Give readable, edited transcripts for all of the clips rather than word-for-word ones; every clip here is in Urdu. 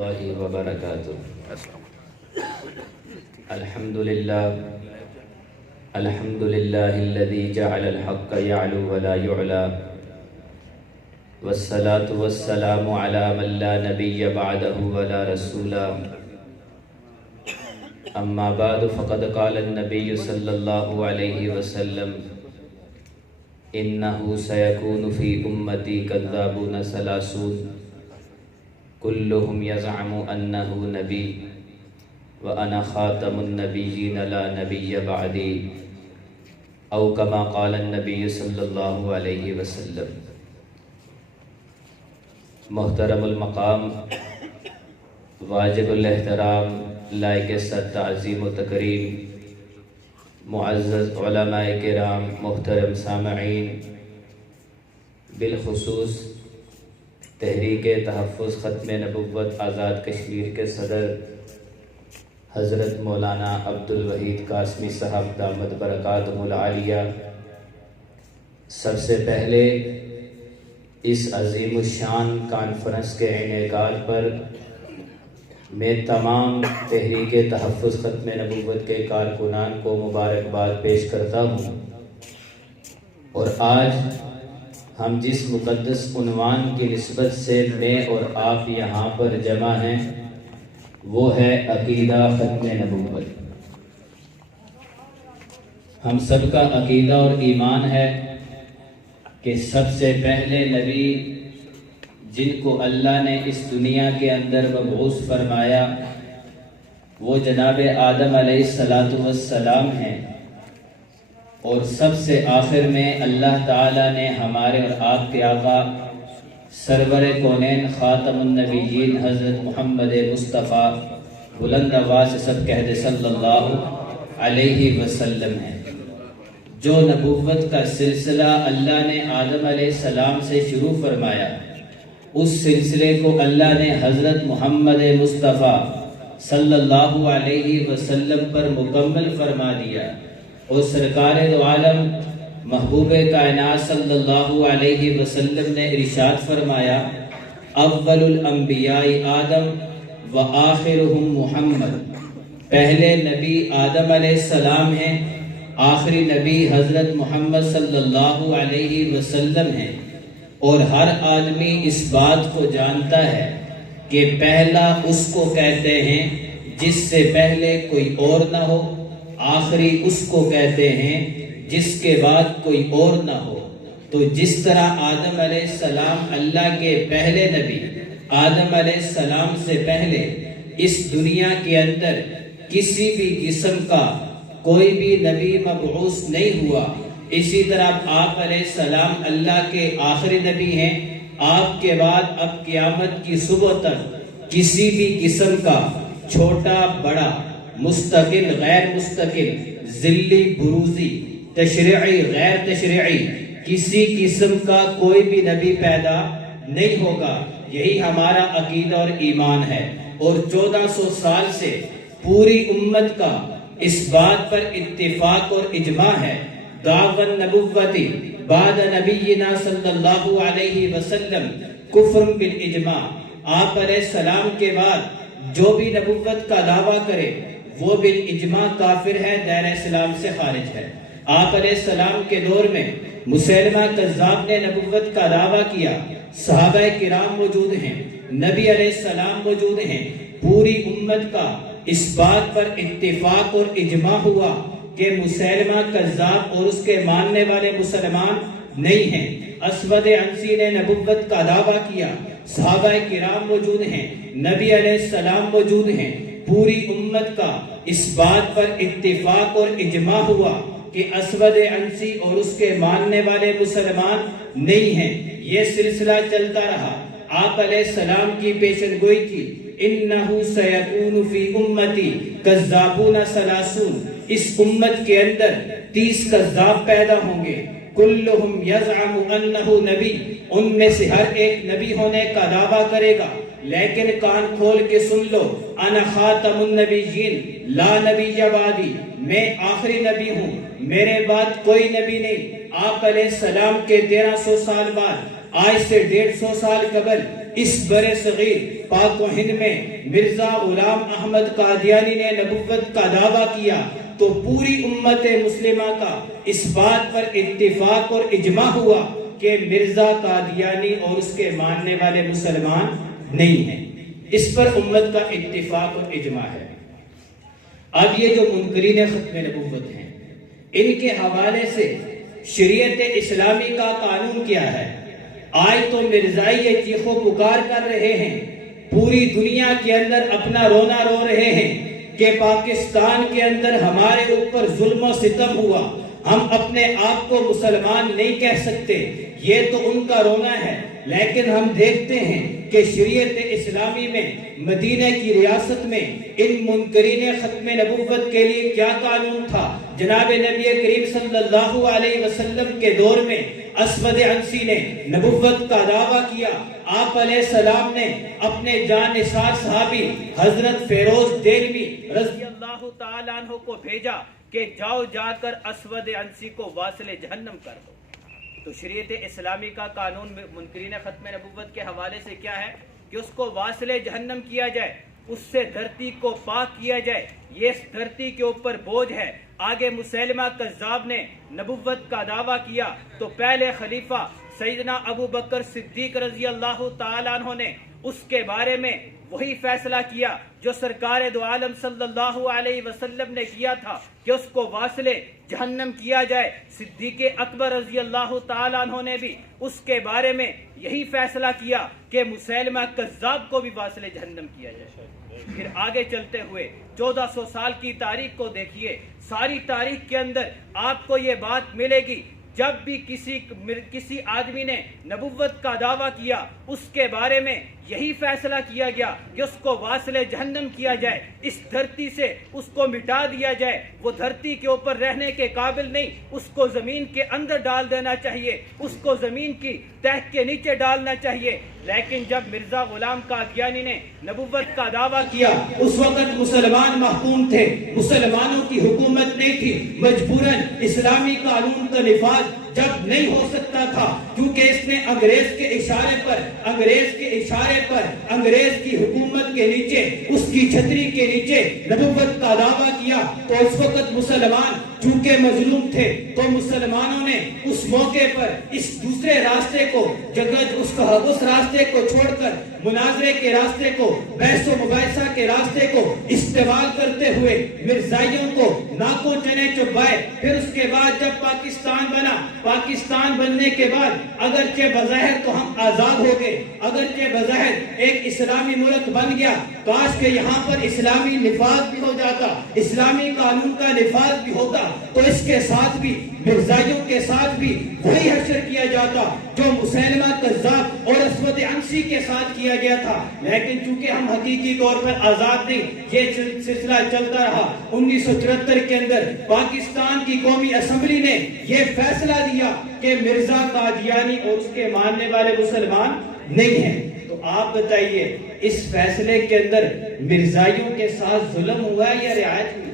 الله وبركاته. الحمد لله الذي جعل الحق يعلو ولا يعلى، والصلاة والسلام على من لا نبي بعده ولا رسول. أما بعد فقد قال النبي صلى الله عليه وسلم: إنه سيكون في أمتي كذابون ثلاثون كلهم يزعم أنه نبي وأنا خاتم النبيين لا نبي بعدي، أو كما قال النبي صلی اللہ علیہ وسلم. محترم المقام، واجب الاحترام، لائق صد تعظیم و تکریم، معزز علماء کرام، محترم سامعین، بالخصوص تحریک تحفظ ختم نبوت آزاد کشمیر کے صدر حضرت مولانا عبدالوحید قاسمی صاحب دامت برکاتہم العالیہ، سب سے پہلے اس عظیم الشان کانفرنس کے انعقاد پر میں تمام تحریک تحفظ ختم نبوت کے کارکنان کو مبارکباد پیش کرتا ہوں. اور آج ہم جس مقدس عنوان کی نسبت سے میں اور آپ یہاں پر جمع ہیں وہ ہے عقیدہ ختم نبوت. ہم سب کا عقیدہ اور ایمان ہے کہ سب سے پہلے نبی جن کو اللہ نے اس دنیا کے اندر مبعوث فرمایا وہ جناب آدم علیہ السلام ہیں، اور سب سے آخر میں اللہ تعالیٰ نے ہمارے اور آپ کے آقا سرور کونین خاتم النبیین حضرت محمد مصطفیٰ بلند آواز سے سب کہہ دے صلی اللہ علیہ وسلم ہیں. جو نبوت کا سلسلہ اللہ نے آدم علیہ السلام سے شروع فرمایا، اس سلسلے کو اللہ نے حضرت محمد مصطفیٰ صلی اللہ علیہ وسلم پر مکمل فرما دیا. اور سرکار دو عالم محبوب کائنات صلی اللہ علیہ وسلم نے ارشاد فرمایا: اول الانبیاء آدم و آخرهم محمد. پہلے نبی آدم علیہ السلام ہیں، آخری نبی حضرت محمد صلی اللہ علیہ وسلم ہیں. اور ہر آدمی اس بات کو جانتا ہے کہ پہلا اس کو کہتے ہیں جس سے پہلے کوئی اور نہ ہو، آخری اس کو کہتے ہیں جس کے بعد کوئی اور نہ ہو. تو جس طرح آدم علیہ السلام اللہ کے پہلے نبی، آدم علیہ السلام سے پہلے اس دنیا کے اندر کسی بھی قسم کا کوئی بھی نبی مبعوث نہیں ہوا، اسی طرح آپ علیہ السلام اللہ کے آخری نبی ہیں. آپ کے بعد اب قیامت کی صبح تک کسی بھی قسم کا چھوٹا بڑا، مستقل غیر مستقل، ذلی بروزی، تشریعی غیر تشریعی، کسی قسم کا کوئی بھی نبی پیدا نہیں ہوگا. یہی ہمارا عقیدہ اور ایمان ہے. اور 1400 سال سے پوری امت کا اس بات پر اتفاق اور اجماع ہے: دعوی نبوتی بعد نبینا صلی اللہ علیہ وسلم کفر بالاجماع. آپ علیہ السلام کے بعد جو بھی نبوت کا دعویٰ کرے وہ بالاجماع کافر ہے، دائرہ اسلام سے خارج ہے. آپ علیہ السلام کے دور میں مسیلمہ کذاب نے نبوت کا دعویٰ کیا، صحابہ کرام موجود ہیں، نبی علیہ السلام موجود ہیں. پوری امت کا اس بات پر اتفاق اور اجماع ہوا کہ مسیلمہ کذاب اور اس کے ماننے والے مسلمان نہیں ہیں. اسود عنسی نے نبوت کا دعویٰ کیا، صحابہ کرام موجود ہیں، نبی علیہ السلام موجود ہیں. پوری امت کا اس بات پر اتفاق اور اجماع ہوا کہ اسود عنسی اور اس کے ماننے والے مسلمان نہیں ہیں. یہ سلسلہ چلتا رہا. آپ علیہ السلام کی پیشن گوئی کی: انہو سیکون فی امتی کذابون ثلاثون. اس امت کے اندر 30 کذاب پیدا ہوں گے. کلہم یزعم انہو نبی. ان میں سے ہر ایک نبی ہونے کا دعویٰ کرے گا، لیکن کان کھول کے سن لو: انا خاتم النبیین لا نبی بعدی. میں آخری نبی ہوں، میرے بعد کوئی نبی نہیں. آپ علیہ السلام کے 1300 سال بعد، آج سے 150 سال قبل اس برِ صغیر پاک و ہند میں مرزا غلام احمد قادیانی نے نبوت کا دعویٰ کیا تو پوری امت مسلمہ کا اس بات پر اتفاق اور اجماع ہوا کہ مرزا قادیانی اور اس کے ماننے والے مسلمان نہیں ہیں۔ اس پر امت کا اتفاق اور اجماع ہے۔ اب یہ جو منکرین ختم نبوت ہیں، ان کے حوالے سے شریعت اسلامی کا قانون کیا ہے؟ آج تو مرزائی یہ چیخ و پکار کر رہے ہیں، پوری دنیا کے اندر اپنا رونا رو رہے ہیں کہ پاکستان کے اندر ہمارے اوپر ظلم و ستم ہوا، ہم اپنے آپ کو مسلمان نہیں کہہ سکتے، یہ تو ان کا رونا ہے۔ لیکن ہم دیکھتے ہیں کہ شریعت اسلامی میں مدینہ کی ریاست میں ان منکرین ختم نبوت کے لیے کیا قانون تھا؟ جناب نبی کریم صلی اللہ علیہ وسلم کے دور میں اسود عنسی نے نبوت کا دعویٰ کیا۔ آپ علیہ السلام نے اپنے جان نثار صحابی حضرت فیروز دہلوی رضی اللہ تعالیٰ عنہ کو بھیجا کہ جاؤ جا کر اسود عنسی کو واصل جہنم کر دو۔ تو شریعت اسلامی کا قانون منکرین ختم نبوت کے حوالے سے کیا ہے کہ اس کو واصل جہنم کیا جائے، اس سے دھرتی کو پاک کیا جائے، یہ اس دھرتی کے اوپر بوجھ ہے۔ آگے مسیلمہ کذاب نے نبوت کا دعویٰ کیا تو پہلے خلیفہ سیدنا ابو بکر صدیق رضی اللہ تعالیٰ عنہ نے اس کے بارے میں وہی فیصلہ کیا جو سرکار دو عالم صلی اللہ علیہ وسلم نے کیا تھا کہ اس کو واصل جہنم کیا جائے۔ صدیق اکبر رضی اللہ تعالیٰ عنہ نے بھی اس کے بارے میں یہی فیصلہ کیا کہ مسیلمہ کذاب کو بھی واصل جہنم کیا جائے۔ پھر آگے چلتے ہوئے 1400 سال کی تاریخ کو دیکھیے، ساری تاریخ کے اندر آپ کو یہ بات ملے گی، جب بھی کسی آدمی نے نبوت کا دعویٰ کیا اس کے بارے میں یہی فیصلہ کیا گیا کہ اس کو واصل جہنم کیا جائے، اس دھرتی سے اس کو مٹا دیا جائے، وہ دھرتی کے اوپر رہنے کے قابل نہیں، اس کو زمین کے اندر ڈال دینا چاہیے، اس کو زمین کی تہ کے نیچے ڈالنا چاہیے۔ لیکن جب مرزا غلام قادیانی نے نبوت کا دعویٰ کیا، اس وقت مسلمان محکوم تھے، مسلمانوں کی حکومت نہیں تھی، مجبوراً اسلامی قانون کا نفاذ جب نہیں ہو سکتا تھا کیونکہ اس نے انگریز کے اشارے پر انگریز کی حکومت کے نیچے، اس کی چھتری کے نیچے نبوت کا دعویٰ کیا، تو اس وقت مسلمان چونکہ مظلوم تھے تو مسلمانوں نے اس موقع پر اس دوسرے راستے کو اس راستے کو چھوڑ کر مناظرے کے راستے کو، بحث و مباحثہ کے راستے کو استعمال کرتے ہوئے مرزائیوں کو ناکوں چنے چبائے۔ پھر اس کے بعد جب پاکستان بنا، پاکستان بننے کے بعد اگرچہ بظاہر تو ہم آزاد ہو گئے، اگرچہ بظاہر ایک اسلامی ملک بن گیا، کاش کہ یہاں پر اسلامی نفاذ بھی ہو جاتا، اسلامی قانون کا نفاذ بھی ہوتا، تو اس کے ساتھ بھی مرزائیوں کے ساتھ بھی وہی حشر کیا جاتا جو مسیلمہ کذاب اور اسود عنسی کے ساتھ کیا گیا تھا۔ لیکن چونکہ ہم حقیقی طور پر آزاد نہیں، یہ سلسلہ چلتا رہا۔ 1974 کے اندر پاکستان کی قومی اسمبلی نے یہ فیصلہ دیا کہ مرزا قادیانی اور اس کے ماننے والے مسلمان نہیں ہیں۔ تو آپ بتائیے اس فیصلے کے اندر مرزائیوں کے ساتھ ظلم ہوا ہے یا رعایت ہوئی؟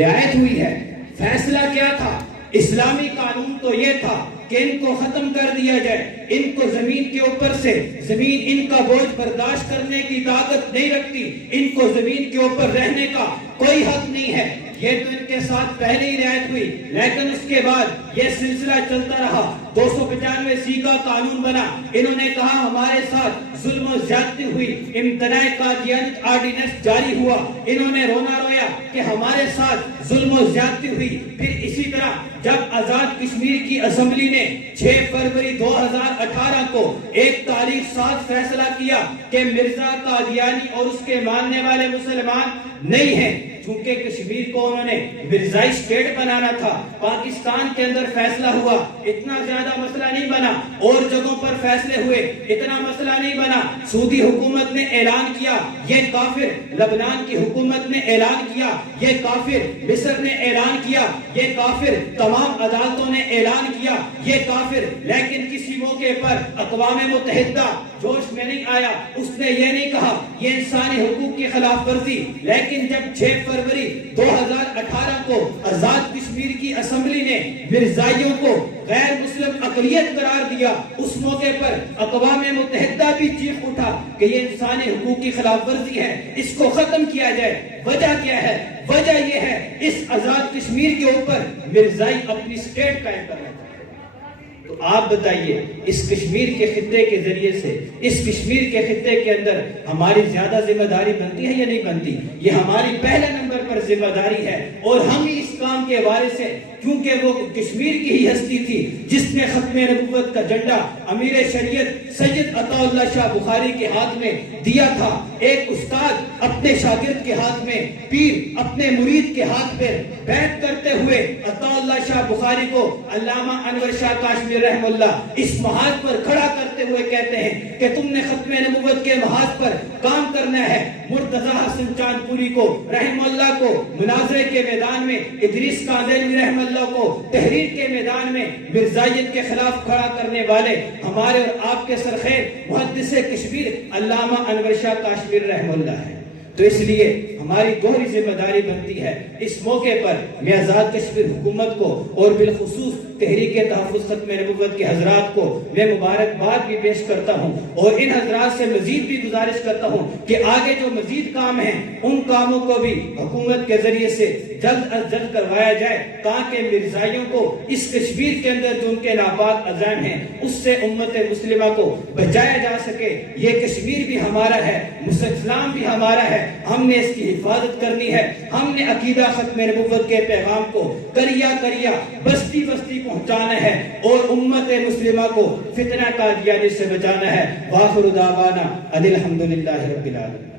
رعایت ہوئی ہے۔ فیصلہ کیا تھا؟ اسلامی قانون تو یہ تھا کہ ان کو ختم کر دیا جائے، ان کو زمین کے اوپر سے، زمین ان کا بوجھ برداشت کرنے کی طاقت نہیں رکھتی، ان کو زمین کے اوپر رہنے کا کوئی حق نہیں ہے۔ یہ تو ان کے ساتھ پہلے ہی رعایت ہوئی، لیکن اس کے بعد یہ سلسلہ چلتا رہا۔ 295 کا قانون بنا، انہوں نے کہا ہمارے ساتھ ظلم و زیادتی ہوئی، امتناع قادیانیت آرڈیننس جاری ہوا، انہوں نے رونا رویا کہ ہمارے ساتھ ظلم و زیادتی ہوئی۔ پھر اسی طرح جب آزاد کشمیر کی اسمبلی نے 6 فروری 2018 کو ایک تاریخ ساز فیصلہ کیا کہ مرزا قادیانی اور اس کے ماننے والے مسلمان نہیں ہیں، چونکہ کشمیر کو انہوں نے مرزائی اسٹیٹ بنانا تھا۔ پاکستان کے اندر فیصلہ ہوا، اتنا زیادہ مسئلہ نہیں بنا، اور جگہوں پر فیصلے ہوئے، اتنا مسئلہ نہیں بنا۔ سعودی حکومت نے اعلان کیا یہ کافر، لبنان کی حکومت نے اعلان کیا یہ کافر، مصر نے اعلان کیا یہ کافر، تمام عدالتوں نے اعلان کیا یہ کافر، لیکن کسی موقع پر اقوام متحدہ جوش میں نہیں آیا، اس نے یہ نہیں کہا یہ انسانی حقوق کی خلاف ورزی، لیکن جب 6 فروری 2018 کو آزاد کشمیر کی اسمبلی نے مرزائیوں کو غیر مسلم اقلیت قرار دیا، اس موقع پر اقوام متحدہ بھی چیخ اٹھا کہ یہ انسانی حقوق کی خلاف ورزی ہے، اس کو ختم کیا جائے۔ وجہ کیا ہے؟ وجہ یہ ہے اس آزاد کشمیر کے اوپر مرزائی اپنی سٹیٹ قائم کر رہے ہیں۔ تو آپ بتائیے اس کشمیر کے خطے کے ذریعے سے، اس کشمیر کے خطے کے اندر ہماری زیادہ ذمہ داری بنتی ہے یا نہیں بنتی؟ یہ ہماری پہلے نمبر پر ذمہ داری ہے، اور ہم ہی اس کام کے وارث ہیں، کیونکہ وہ کشمیر کی ہی ہستی تھی جس نے ختم نبوت کا جھنڈا امیر شریعت سید عطا اللہ شاہ بخاری کے ہاتھ میں دیا تھا۔ ایک استاد اپنے شاگرد کے ہاتھ میں، پیر اپنے مرید کے ہاتھ پہ بیعت کرتے ہوئے عطا اللہ شاہ بخاری کو علامہ انور شاہ کاشمیر رحم اللہ اس محاذ پر کھڑا کرتے ہوئے کہتے ہیں کہ تم نے ختم نبوت کے محاذ پر کام کرنا ہے۔ مرتضی حسن چاند پوری کو رحم اللہ کو مناظرے کے میدان میں، ادریس کاندیلوی رحم اللہ کو تحریر کے میدان میں مرزائیت کے خلاف کھڑا کرنے والے ہمارے اور آپ کے سرخیر محدث کشمیر علامہ انور شاہ کاشمیر رحم اللہ ہے۔ تو اس لیے ہماری گہری ذمہ داری بنتی ہے اس موقع پر میں آزاد کشمیر حکومت کو اور بالخصوص تحریک تحفظ ختم نبوت کے حضرات کو میں مبارکباد بھی پیش کرتا ہوں، اور ان حضرات سے مزید بھی گزارش کرتا ہوں کہ آگے جو مزید کام ہیں ان کاموں کو بھی حکومت کے ذریعے سے جلد از جلد کروایا جائے، تاکہ مرزائیوں کو اس کشمیر کے اندر جو ان کے ناپاک عزائم ہیں اس سے امت مسلمہ کو بچایا جا سکے۔ یہ کشمیر بھی ہمارا ہے، اسلام بھی ہمارا ہے، ہم نے اس کی حفاظت کرنی ہے۔ ہم نے عقیدہ ختم نبوت کے پیغام کو کریا کریا بستی بستی پہنچانا ہے، اور امت مسلمہ کو فتنہ قادیانی سے بچانا ہے۔ وآخر دعوانا ان الحمدللہ رب العالمین۔